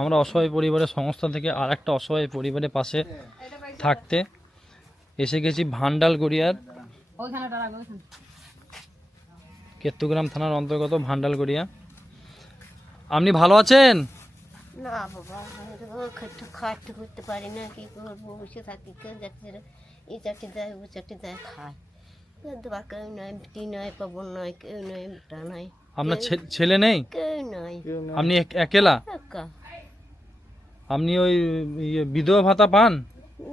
আমরা অসহায় পরিবারের সংস্থা থেকে আর একটা অসহায় পরিবারের পাশে থাকতে এসে গেছি ভান্ডালগড়িয়ার কেতুগ্রাম থানার অন্তর্গত ভান্ডালগড়িয়া। আপনি ভালো আছেন? না বাবা, আমি তো খাটতে করতে পারি না, কি করবো, বসে থাকি। কেউ যাচ্ছে এই চারটি দেয়, ও চারটি দেয়, খায়। দেবার কেউ নয়, বিটি নয়, পাবন নয়, কেউ নয়, মোটা নয়। আপনার ছেলে নেই? কেউ নয়, আপনি একেলা? একা। আপনি ওই বিধবা ভাতা পান?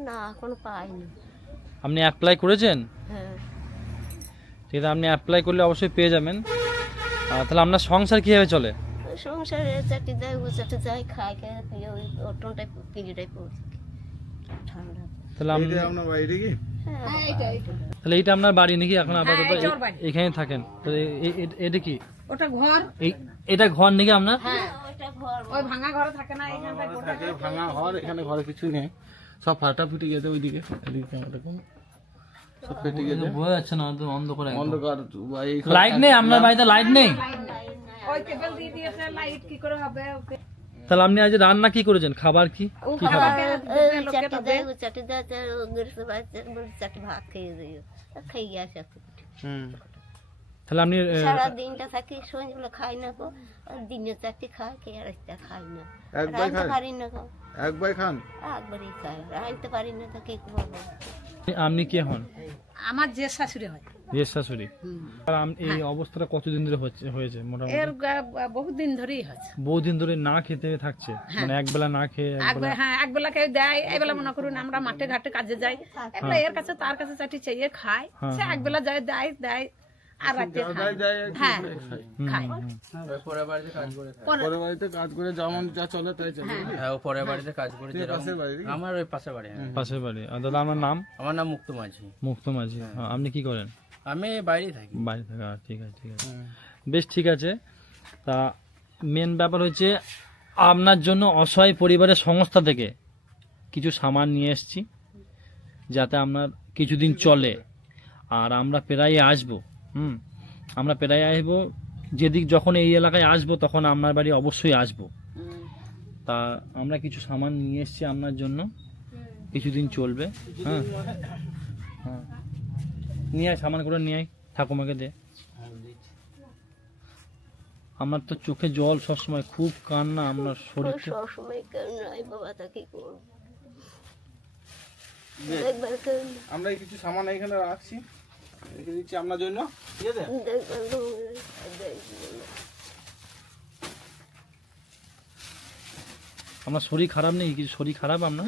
না, এখনো পাইনি। আপনি অ্যাপ্লাই করেছেন? হ্যাঁ, ঠিক আছে, আপনি অ্যাপ্লাই করলে অবশ্যই পেয়ে যাবেন। তাহলে আপনার সংসার কীভাবে চলে? সংসারে চারটি দেয়, ও চারটি দেয়, খায়। ওই অটনটাই পিড়িটাই পড়ছে ঠান্ডা। তাহলে আপনার বাড়িটা কি? তাহলে এইটা আপনার বাড়ি নাকি? এখন আপাতত এখানে থাকেন? এটা কি? ওটা ঘর। এটা ঘর নাকি আপনার? হ্যাঁ, ওইটা ঘর। ওই ভাঙা ঘরে থাকে না, এইখানটায় গোটা থাকে ভাঙা ঘর, এখানে ঘরে কিছু নেই, সব ফাটা ফুটে গেছে। ওইদিকে এদিকে এরকম সব ফেটে গেছে, বোঝা যাচ্ছে না, অন্ধকার। অন্ধকার। লাইট নেই আপনার বাড়িতে? লাইট নেই? ওই কেবল দিয়ে দিয়েছে, লাইট কি করে হবে ওকে? তাহলে আপনি আজ রান্না কি করেছেন? খাবার কি কি খাবার? চারটি দেয়, ও চারটি দেয়, চারটি ভাত খেয়ে দিও, খেয়ে আসে। তাহলে আপনি সারা দিনটা থাকি, সন্ধ্যেবেলা খাই না গো, দিনে চারটি খাই, খেয়ে আরেকটা খাই না। একবার রাঁধতে পারি না গো, একবার খান। একবারই খাই, রাঁধতে পারি না, তো কি করবো। আপনি কে হন? আমার যে শাশুড়ি হয়, বিয়ের শাশুড়ি। আর এই অবস্থাটা কতদিন ধরে হয়েছে? মোটামুটি এর বহুত দিন ধরেই হচ্ছে। বহুদিন ধরে না খেতে থাকছে, মানে একবেলা না খেয়ে একবেলা, হ্যাঁ, একবেলা কেউ দেয়, এইবেলা মনে করুন আমরা মাঠে ঘাটে কাজে যাই, একবেলা এর কাছে তার কাছে চাটি চেয়ে খায়, সে একবেলা যায়, দেয় দেয়, আর রাতে খায়। হ্যাঁ, খায়। পরের বাড়িতে কাজ করে যেমন যা চলে তাই চলে। হ্যাঁ, ও পরের বাড়িতে কাজ করে। পাশের বাড়ি? আমার ওই পাশের বাড়ি। পাশের বাড়ি। আর দাদা আপনার নাম? আমার নাম মুক্ত মাঝি। মুক্ত মাঝি। আপনি কি করেন? আমি বাইরেই থাকি। বাড়ি থাকা। ঠিক আছে, ঠিক আছে, বেশ ঠিক আছে। তা মেন ব্যাপার হচ্ছে আপনার জন্য অসহায় পরিবারের সংস্থা থেকে কিছু সামান নিয়ে এসেছি, যাতে আপনার কিছুদিন চলে। আর আমরা প্রায় আসবো, আমরা প্রায় আসবো, যেদিক যখন এই এলাকায় আসবো তখন আপনার বাড়ি অবশ্যই আসবো। তা আমরা কিছু সামান নিয়ে এসেছি আপনার জন্য, কিছুদিন চলবে। হ্যাঁ হ্যাঁ, নিয়ে আয়, সামান করে নিয়ে আয়, ঠাকুমাকে দে। আমার তো চোখে জল সবসময়, খুব কান্না, আপনার শরীর। সবসময় কেউ নয় বাবা, তা কি করবো। একবার কেউ আমরা কিছু সামান এখানে রাখছি, রেখে দিচ্ছি আপনার জন্য, ঠিক আছে? আপনার শরীর খারাপ নেই? কিছু শরীর খারাপ আপনার?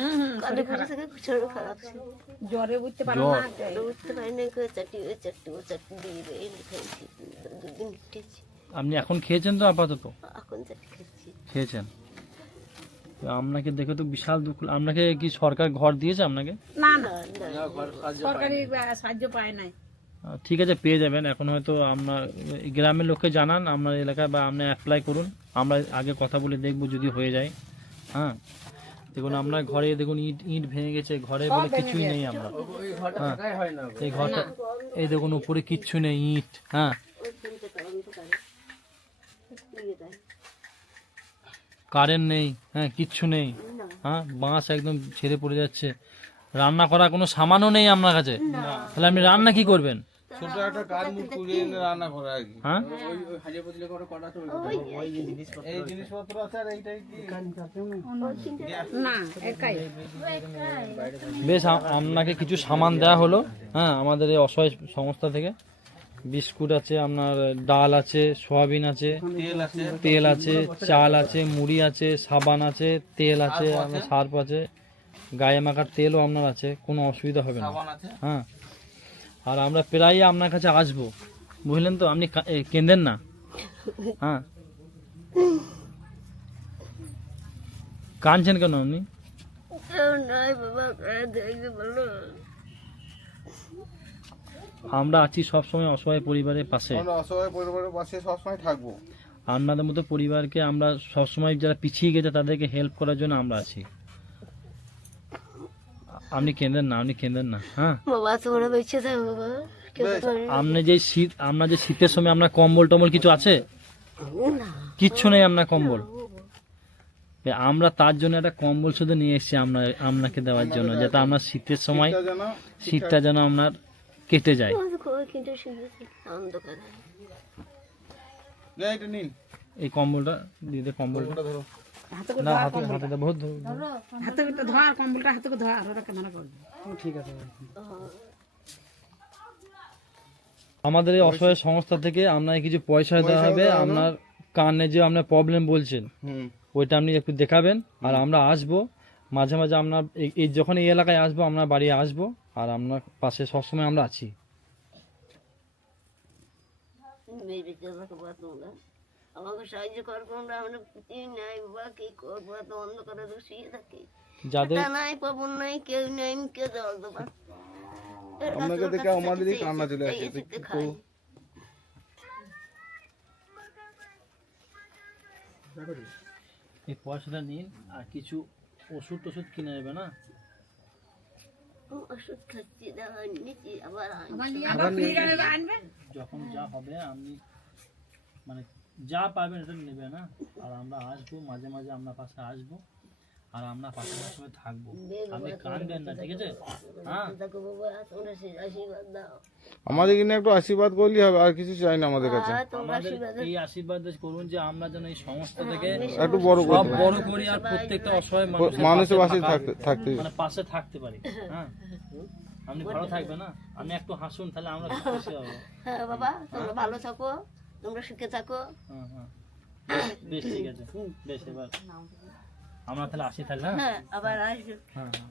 খারাপ ছিল, জ্বরে বুঝতে পারে জ্বর? না, উঠতে পারি না, কেউ চারটি ওই চারটি ও চারটি দিয়ে দেয়, খাইছি, দুদিন উঠেছি। আপনি এখন খেয়েছেন তো? আপাতত এখন চারটি খাচ্ছি। খেয়েছেন? তো আপনাকে দেখে তো বিশাল দুঃখ। আপনাকে কি সরকার ঘর দিয়েছে আপনাকে? না না, সরকারি সাহায্য পায় নাই। ঠিক আছে, পেয়ে যাবেন। এখন হয়তো আপনার গ্রামের লোককে জানান আপনার এলাকায়, বা আপনি অ্যাপ্লাই করুন, আমরা আগে কথা বলে দেখবো যদি হয়ে যায়। হ্যাঁ, দেখুন আপনার ঘরে দেখুন ইট ইট ভেঙে গেছে, ঘরে বলে কিছুই নেই আমরা। এই ঘরটা, এই দেখুন উপরে কিচ্ছু নেই, ইট। হ্যাঁ, কারেন্ট নেই, হ্যাঁ, কিচ্ছু নেই। হ্যাঁ, বাঁশ একদম ছেড়ে পড়ে যাচ্ছে। রান্না করার কোনো সামানও নেই আপনার কাছে, তাহলে আপনি রান্না কি করবেন? ছোট একটা কাঠ মুখ পুড়িয়ে এনে রান্না করা আর কি। হ্যাঁ, এই জিনিসপত্র আছে, আর এইটাই কি না, একাই। বেশ, আপনাকে কিছু সামান দেওয়া হলো। হ্যাঁ, আমাদের এই অসহায় সংস্থা থেকে বিস্কুট আছে, আপনার ডাল আছে, সয়াবিন আছে, তেল আছে, চাল আছে, মুড়ি আছে, সাবান আছে, তেল আছে, আপনার সার্ফ আছে, গায়ে মাখার তেলও আপনার আছে, কোনো অসুবিধা হবে না। হ্যাঁ, আর আমরা প্রায়ই আপনার কাছে আসবো, বুঝলেন তো? আপনি কেঁদেন না। হ্যাঁ, কাঁদছেন কেন আপনি? কেউ নয় বাবা, দেখবে বলো। আমরা আছি সবসময় অসহায় পরিবারের পাশে। আমরা অসহায় পরিবারের পাশে সবসময় থাকবো। আপনাদের মতো পরিবারকে আমরা সবসময়, যারা পিছিয়ে গেছে তাদেরকে হেল্প করার জন্য আমরা আছি। আপনি কেঁদেন না, আপনি কেঁদেন না। হ্যাঁ বাবা, তোমরা বেঁচে থাকো বাবা। আপনি যে শীত, আপনার যে শীতের সময় আপনার কম্বল টম্বল কিছু আছে? না, কিচ্ছু নেই আপনার কম্বল? আমরা তার জন্য একটা কম্বল শুধু নিয়ে এসেছি আপনাকে দেওয়ার জন্য, যাতে আপনার শীতের সময় শীতটা যেন আপনার কেটে যায়। কিন্তু শুধু অন্ধকার এটা নিন, এই কম্বলটা দিদি, কম্বলটা ধরো। হাতে করে না ধোয়া হাতে কম্বলটা। হাতে বহুত ধরো। হাতে করে ধোয়া কম্বলটা, হাতে করে ধোয়া, আর ওরা ক্যামেরা করবে। আমাদের এই অসহায় সংস্থা থেকে আপনাকে কিছু পয়সা দেওয়া হবে। আপনার কানে যে আপনার প্রবলেম বলছেন হুম, ওইটা আপনি একটু দেখাবেন, আর আমরা আসবো মাঝে মাঝে আপনার এই যখন এই এলাকায় আসবো আপনার বাড়ি আসবো, আর আপনার পাশে সবসময় আমরা আছি। আমাকে সাহায্য করবো, আমরা কিছুই নাই বাবা, কি করবো, এত অন্ধকারে তো শুয়ে থাকি, যাদের তা নাই পাবো নাই, কেউ নাই, আমি কে জল দেবো? আপনাকে দেখে আমাদেরই কান্না চলে আসে। খাই এই পয়সাটা নিন, আর কিছু ওষুধ টষুধ কিনে নেবে না। ওষুধ খাচ্ছি, দাওয়া নিচ্ছি, আবার আবার নিয়ে আবার ফিরে গেলে আনবে। যখন যা হবে আপনি মানে যা পাবেন এটা নেবে না, আর আমরা আসবো মাঝে মাঝে আপনার পাশে আসবো, আর আপনার পাশে সবসময় থাকবো। আপনি কাঁদবেন না, ঠিক আছে? হ্যাঁ, দেখো বাবা, তোমরা আশীর্বাদ দাও, আমাদের কিনে একটু আশীর্বাদ করলেই হবে, আর কিছু চাই না আমাদের কাছে। তোমরা আমাদের আশীর্বাদ এই আশীর্বাদ করুন যে আমরা যেন এই সংস্থা থেকে একটু বড় সব করতে বড় করি, আর প্রত্যেকটা অসহায় মানুষের পাশে থাকা- থাকতে মানে পাশে থাকতে পারি। হ্যাঁ, আপনি ভালো থাকবেন না, আপনি একটু হাসুন, তাহলে আমরা খুশি হবো। হ্যাঁ বাবা, তোমরা ভালো থাকো, তোমরা সুখে থাকো। হ্যাঁ হ্যাঁ, বেশ ঠিক আছে, বেশ এবার আমরা তাহলে আসি তাহলে। হ্যাঁ হ্যাঁ, আবার আসবে। হ্যাঁ হ্যাঁ।